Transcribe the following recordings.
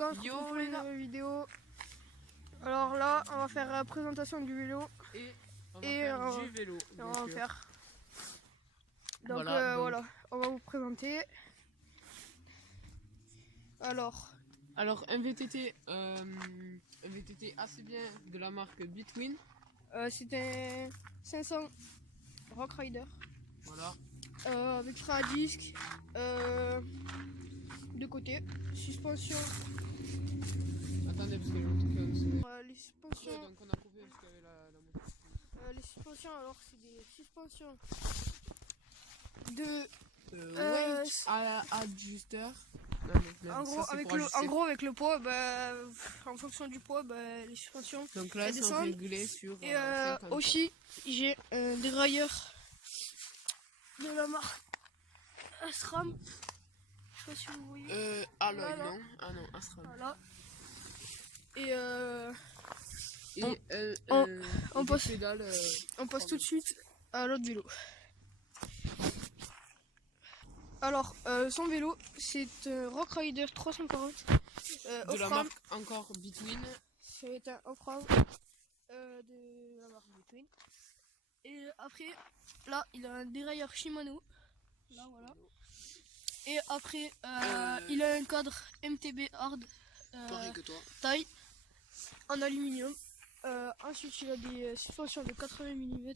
gars, on se retrouve pour une nouvelle vidéo. Alors là, on va faire la présentation du vélo. Et on va faire du vélo. Et on va en faire. Donc voilà, voilà, on va vous présenter. Alors un VTT, assez bien de la marque Bitwin. c'était 500 Rock Rider. Voilà. Avec frein à disque, de côté, suspension. Attendez, parce que j'ai un truc Les suspensions. donc on a coupé parce qu'il y avait la moto. Les suspensions, alors c'est des suspensions de weight adjuster. En gros, avec le poids, bah, en fonction du poids, bah, les suspensions. Donc là, elles sont réglées sur. Et aussi, j'ai des railleurs de la marque Astram. Je sais pas si vous voyez. Alloy, non. Ah non, Astram. Voilà. Et on passe tout de suite à l'autre vélo. Alors, son vélo, c'est Rock Rider 340. De la marque encore Bitwin. C'est un off-road de la marque Bitwin. Et après, là, il a un dérailleur Shimano. Là, voilà. Et après, il a un cadre MTB Hard Pareil que toi. taille en aluminium. Ensuite, il a des suspensions de 80 mm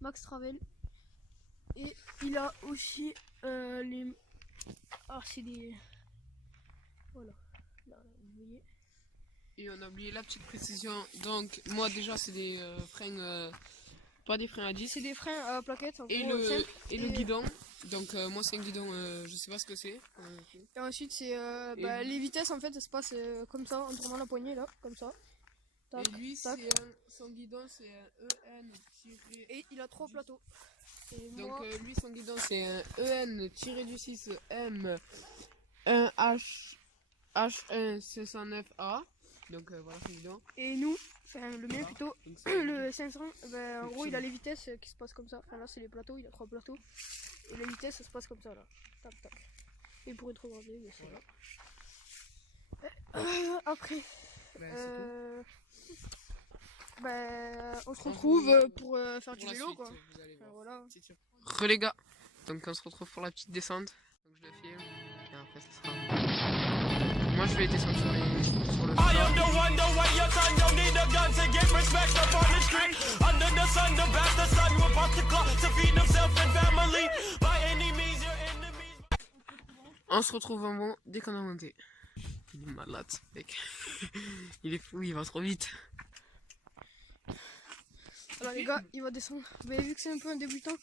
Max Travel. Et il a aussi les. Ah, c'est des. Voilà. Là, vous voyez. Et on a oublié la petite précision. Donc, moi, déjà, c'est des freins. Pas des freins à disque. C'est des freins à plaquettes. En et gros, le guidon. Donc, moi, c'est un guidon, je sais pas ce que c'est. Et ensuite, c'est. Les vitesses, en fait, ça se passe comme ça, en tournant la poignée, là, comme ça. Tac, et lui, son guidon, c'est un EN. Et il a 3 plateaux. Et donc, moi... lui, son guidon, c'est un EN-6 M 1H H1 509A. Donc, voilà son guidon. Et nous, enfin, le mien plutôt, le 500, ben, en gros, il a les vitesses qui se passent comme ça. Enfin, là, c'est les plateaux, il a 3 plateaux. Et les vitesses, ça se passe comme ça, là. Tac, tac. Et pour être regardé, bien sûr. Voilà. Après, on se retrouve pour faire du vélo, quoi. Enfin, voilà. Les gars, donc on se retrouve pour la petite descente. Donc je le filme et après ça sera. Moi je vais descendre sur le On se retrouve en bon dès qu'on a monté. Il est malade ce mec. Il est fou, il va trop vite. Alors les gars, il va descendre. Vous avez vu que c'est un peu un débutant.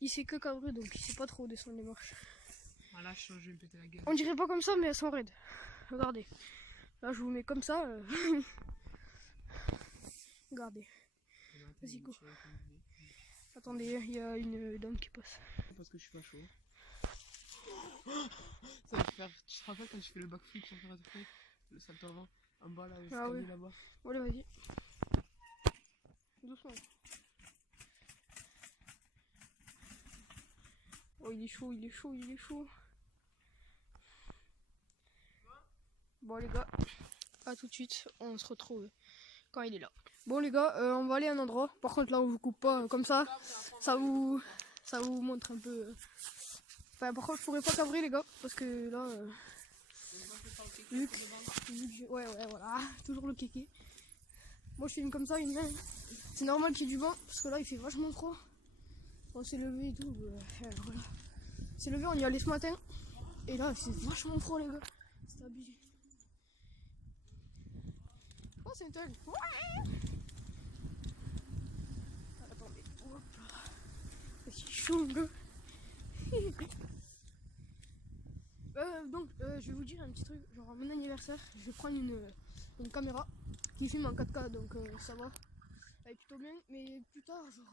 Il sait que cadrer, donc il sait pas trop descendre les marches. Voilà, je vais me péter la gueule. On dirait pas comme ça, mais elles sont raides. Regardez. Là, je vous mets comme ça. Regardez. Vas-y, go. Attendez, il y a une dame qui passe. Parce que je suis pas chaud. Ça va faire. Tu te rappelles quand je fais le backflip sans faire attraper le salto avant en bas là, là-bas. Allez, vas-y. Doucement. Oh, il est chaud, il est chaud, il est chaud. Bon les gars, à tout de suite, on se retrouve quand il est là. Bon les gars, on va aller à un endroit. Par contre là on vous coupe pas comme ça, ça vous montre un peu. Enfin par contre je pourrais pas cadrer les gars, parce que là, Luc, ouais voilà, toujours le kéké. Moi je filme comme ça une main. C'est normal qu'il y ait du vent, parce que là il fait vachement froid. On s'est levé et tout, voilà. On s'est levé, on y allait ce matin. Et là c'est vachement froid les gars, c'est abusé. Oh c'est une tonne. Ouais. Attendez, hop là. C'est chaud gars. Donc je vais vous dire un petit truc, genre à mon anniversaire, je vais prendre une caméra qui filme en 4K, donc ça va. Elle est plutôt bien, mais plus tard, genre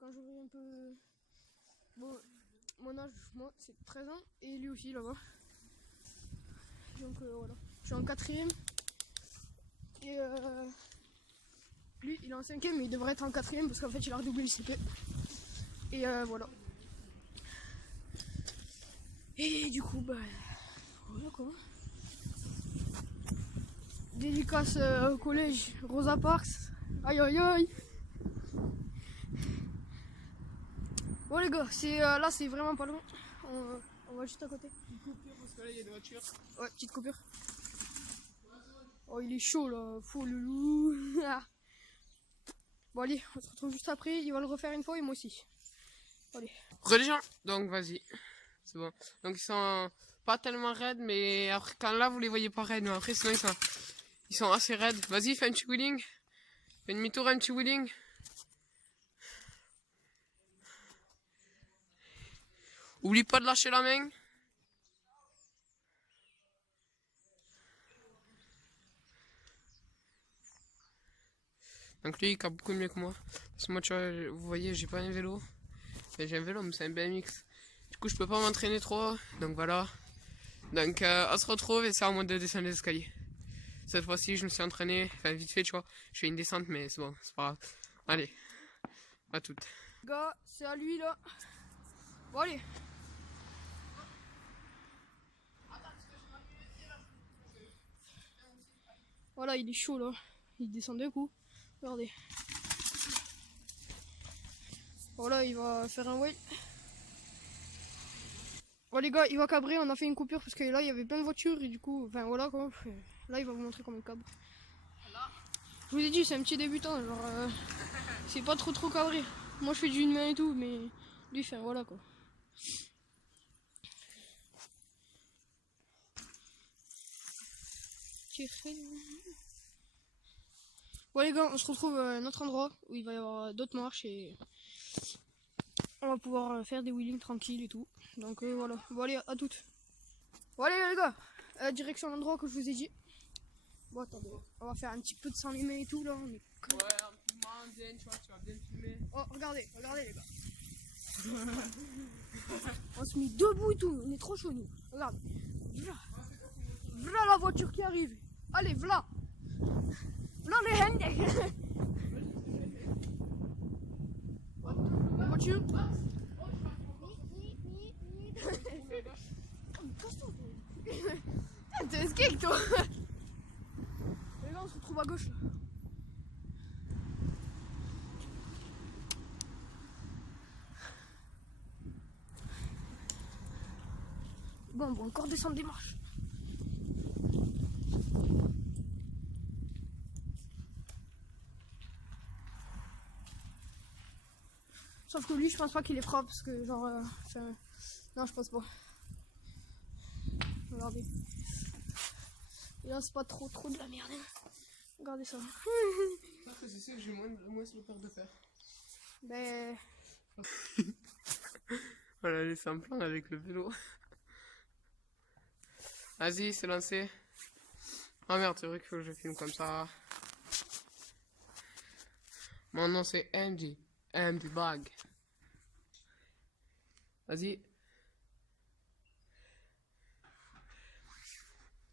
quand j'aurai un peu... Bon, mon âge, moi c'est 13 ans, et lui aussi là-bas. Donc voilà, je suis en 4ème. Et lui il est en 5ème, mais il devrait être en 4ème parce qu'en fait il a redoublé le CP. Et voilà. Et du coup, bah voilà quoi. Dédicace au collège Rosa Parks. Aïe aïe aïe. Bon les gars, là c'est vraiment pas loin. On va juste à côté. Petite coupure parce que là il y a une voiture. Ouais, petite coupure. Oh il est chaud là, fou le loup. Bon allez, on se retrouve juste après, il va le refaire une fois et moi aussi. Allez. Religion. Donc vas-y. C'est bon. Donc ils sont pas tellement raides, mais après quand là vous les voyez pas raides, mais après sinon ils sont assez raides. Vas-y, fais un petit wheeling. Fais une demi-tour, un petit wheeling. Oublie pas de lâcher la main. Donc lui il capte beaucoup mieux que moi. Parce que moi tu vois, vous voyez j'ai pas un vélo. Enfin, j'ai un vélo mais c'est un BMX. Du coup je peux pas m'entraîner trop. Donc voilà. Donc on se retrouve et c'est à moi de descendre les escaliers. Cette fois-ci je me suis entraîné. Enfin vite fait tu vois. Je fais une descente mais c'est bon, c'est pas grave. Allez. À toutes. Gars, c'est à lui là. Bon allez. Voilà, il est chaud là. Il descend d'un coup. Regardez. Voilà, il va faire un wheel. Bon les gars, il va cabrer, on a fait une coupure parce que là il y avait plein de voitures et du coup, enfin voilà quoi. Là il va vous montrer comment il cabre. Je vous ai dit, c'est un petit débutant, genre c'est pas trop cabré. Moi je fais d'une main et tout, mais lui, enfin voilà quoi. Bon les gars, on se retrouve à un autre endroit où il va y avoir d'autres marches et on va pouvoir faire des wheelings tranquilles et tout. Donc voilà, bon allez, à toutes. Bon allez les gars, direction l'endroit que je vous ai dit. Bon attendez, on va faire un petit peu de s'enlimer et tout là. Mais... Ouais, un peu bien, tu vois, tu vas bien filmer. Oh regardez les gars. On se met debout et tout, on est trop chaud nous. Regarde, voilà la voiture qui arrive. Allez, voilà. Voilà les hands. La voiture. T'es un skate toi. Les gars, on se retrouve à gauche là. Bon, on va encore descendre des marches. Sauf que lui, je pense pas qu'il est propre parce que genre, non, je pense pas. Regardez. Et là, c'est pas trop de la merde. Regardez ça. C'est sûr que j'ai moins le peur de faire. Ben. Voilà, laissé en plan avec le vélo. Vas-y, c'est lancé. Ah merde, c'est vrai qu'il faut que je filme comme ça. Mon nom c'est Andy. Andy Bag. Vas-y.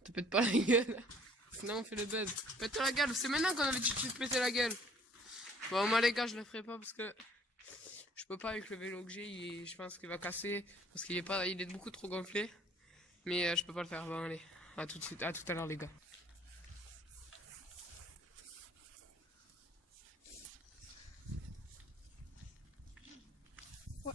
Te pète pas la gueule. Sinon on fait le buzz. Pète la gueule, c'est maintenant qu'on avait dit de te péter la gueule. Bon moi les gars je le ferai pas parce que je peux pas avec le vélo que j'ai, je pense qu'il va casser parce qu'il est beaucoup trop gonflé. Mais je peux pas le faire. Bon allez, à tout de suite, à tout à l'heure les gars. Ouais.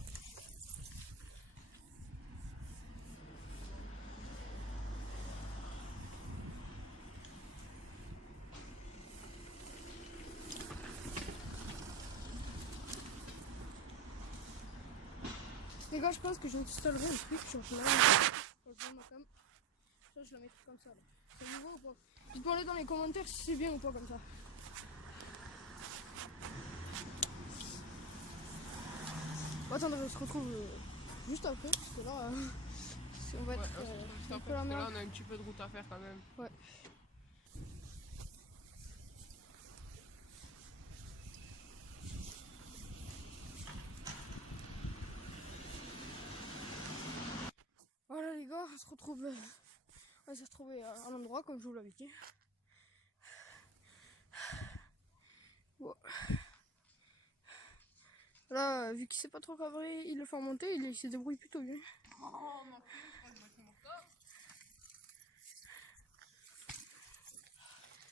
Les gars, je pense que j'installerai un truc sur là. Je ma cam. Ça, je la mettrai comme ça là. C'est nouveau ou pas? Dites-moi dans les commentaires si c'est bien ou pas comme ça. Bon, attendez, on se retrouve juste après parce que là, on va être un peu la merde. Là on a un petit peu de route à faire quand même. Ouais. Voilà les gars, on se retrouve. On s'est retrouvé à un endroit comme je vous l'avais dit. Bon. Là, vu qu'il sait pas trop cabré, il le fait remonter, il se débrouille plutôt bien.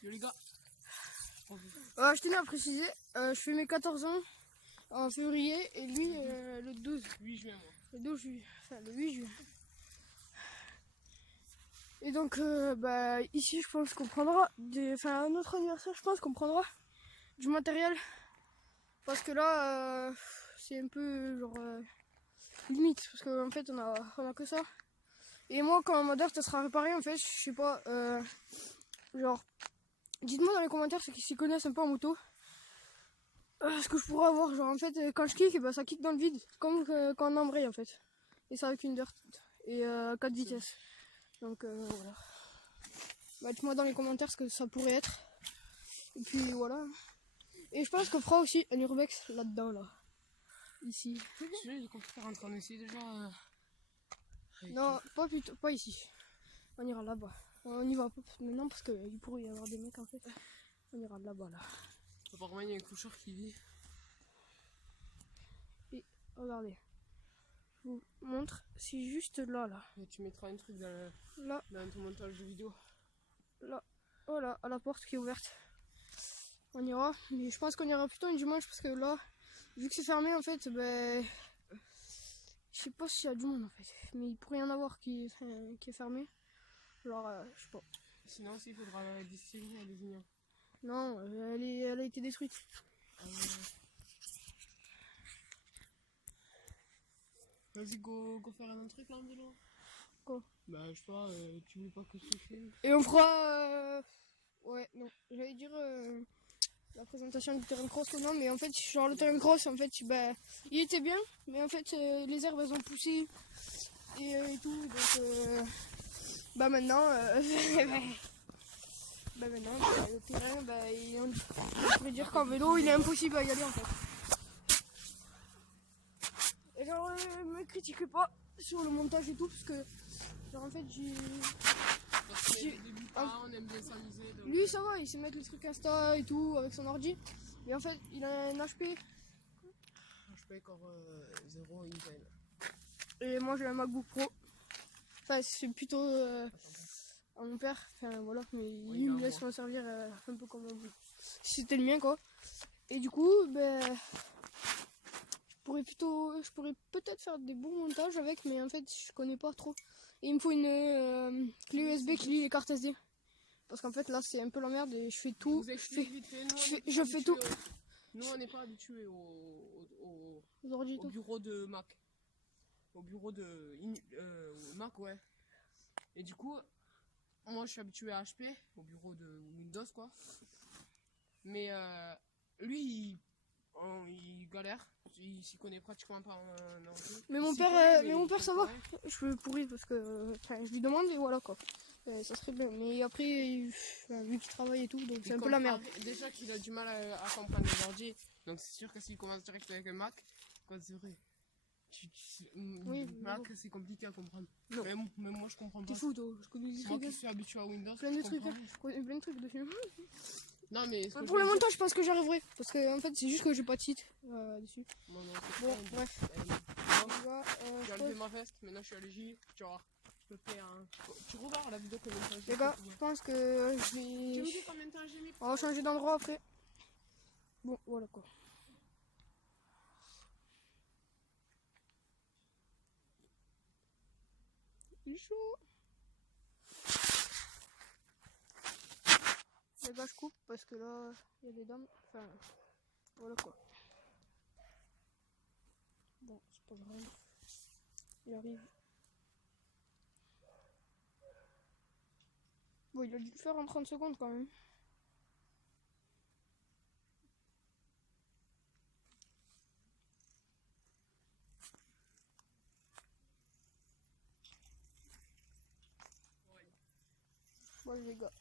Yo les gars. Je tenais à préciser, je fais mes 14 ans en février et lui le 12. 8 juin moi. Le 12 juillet, enfin le 8 juillet. Et donc ici je pense qu'on prendra à notre anniversaire je pense qu'on prendra du matériel. Parce que là c'est un peu genre limite parce qu'en fait on a que ça. Et moi quand ma deur sera réparée en fait je sais pas genre dites-moi dans les commentaires ceux qui s'y connaissent un peu en moto ce que je pourrais avoir. Genre en fait quand je kick ça kick dans le vide comme quand on embraye en fait. Et ça avec une dirt et 4 vitesses. Donc voilà. Dites-moi dans les commentaires ce que ça pourrait être. Et puis voilà. Et je pense qu'on fera aussi un urbex là-dedans là. Ici. Celui-là il est compliqué à rentrer en ici déjà. Non, pas ici. On ira là-bas. On y va pas maintenant parce qu'il pourrait y avoir des mecs en fait. On ira là-bas là. Apparemment il y a un coucheur qui vit. Et regardez. Je vous montre. C'est juste là là. Et tu mettras un truc Là. dans ton montage de vidéo. Là. Voilà, à la porte qui est ouverte. On ira. Mais je pense qu'on ira plutôt un dimanche parce que là, vu que c'est fermé en fait, je sais pas s'il y a du monde en fait. Mais il pourrait y en avoir qui est fermé. Alors, je sais pas. Sinon aussi il faudra la distillerie à Lézignan. Non, elle a été détruite. Vas-y go faire un truc là en vélo. Quoi? Bah je sais pas, tu veux pas que je te filme? Et on fera... Ouais, non. J'allais dire la présentation du terrain de cross. Non, mais en fait, genre le terrain de cross, en fait, il était bien. Mais en fait, les herbes, elles ont poussé. Et tout. Donc, maintenant... maintenant, le terrain, on pourrait dire qu'en vélo, il est impossible à y aller, en fait. Et genre, me critiquez pas sur le montage et tout, parce que, genre, en fait, Parce qu'on est des débutants, on aime bien s'amuser. Donc... Lui, ça va, il sait mettre les trucs Insta et tout avec son ordi. Mais en fait, il a un HP. HP Core 0 Intel. Et moi, j'ai un MacBook Pro. Enfin, c'est plutôt à mon père. Enfin, voilà, mais Oui, il me laisse m'en servir un peu comme on veut. Si c'était le mien, quoi. Et du coup, je pourrais peut-être faire des bons montages avec, mais en fait, je connais pas trop. Et il me faut une clé USB qui lit les cartes SD. Parce qu'en fait, là, c'est un peu la merde et je fais tout. Je fais tout. Nous, on n'est pas habitués au Aujourd'hui, bureau de Mac. Au bureau de Mac, ouais. Et du coup, moi, je suis habitué à HP, au bureau de Windows, quoi. Mais lui, il galère. Il s'y connaît pratiquement pas en ordi. Mais mon père, ça va. Je suis pourri parce que je lui demande et voilà quoi. Ça serait bien. Mais après, vu qu'il travaille et tout, donc c'est un peu la merde. Déjà qu'il a du mal à comprendre les ordi. Donc c'est sûr que s'il commence direct avec un Mac, quoi, c'est vrai. Oui, Mac, c'est compliqué à comprendre. Non. Même moi, je comprends pas. T'es fou, toi. Je connais des Moi trucs. qui suis habitué à Windows, Plein de trucs. Je connais plein de trucs dessus. Non, mais Pour le montage, je pense que j'y arriverai. Parce que en fait, c'est juste que j'ai pas de site dessus. Non, Bon, bref. J'ai enlevé ma veste, maintenant je suis allergique. Tu vois, je peux faire un. Tu regardes la vidéo combien de temps j'ai Les gars, fait, je pense que je Tu me vais. dis combien de temps j'ai mis? On va changer d'endroit après. Bon, voilà quoi. Il est chaud. Les gars, je coupe parce que là, il y a des dames. Enfin, voilà quoi. Bon, c'est pas grave. Il arrive. Bon, il a dû le faire en 30 secondes quand même. Bon, les gars.